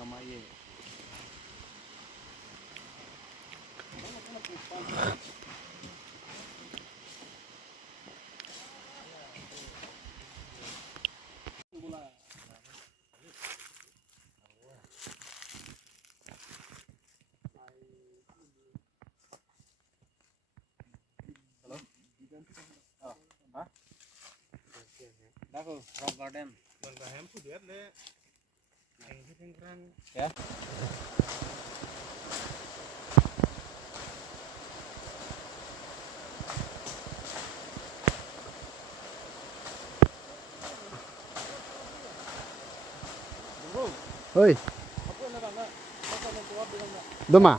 Mamaye. Đó rock garden. Còn cả hẻm phụ điết đấy. Thành cái thanh răng. Yeah. Ơi, đâu mà?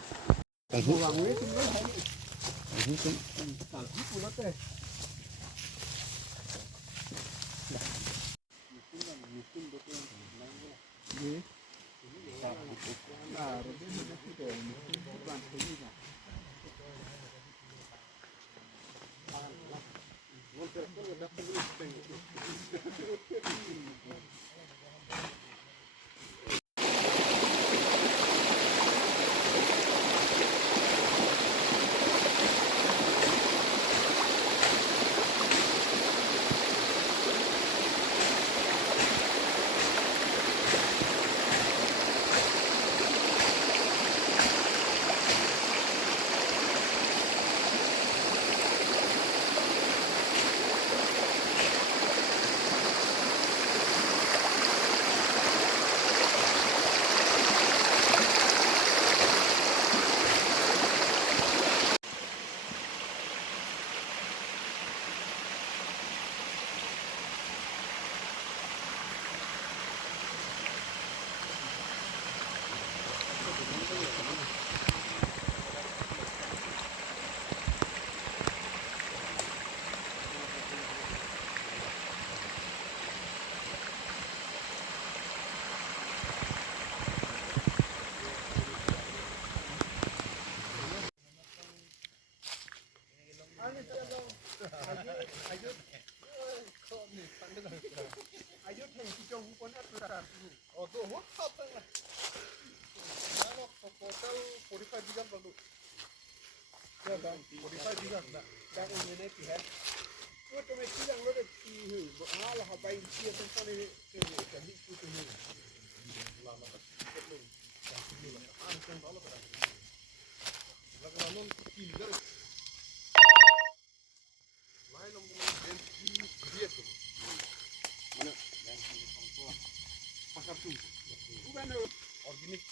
Organik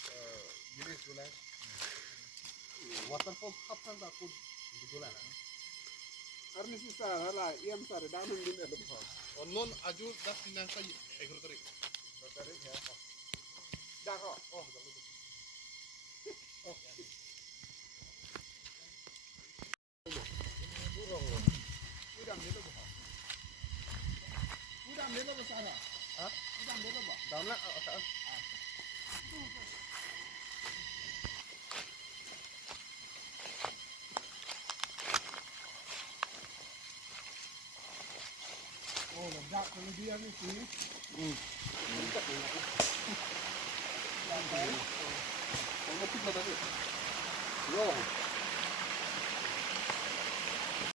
jenis gula. Waterfall kapal tak pun gula. Arni sisa hala iam sare danun din ada bah. Non aju dah sinan saya tarik. Tarik ya. Dah kok. Oh, udang dia bah. Udang dia bah sana. Hah? Udang dia bah. Dalam lah. Oh, ledak kalau dia ni sih. Kamu tu dah tu. Yo.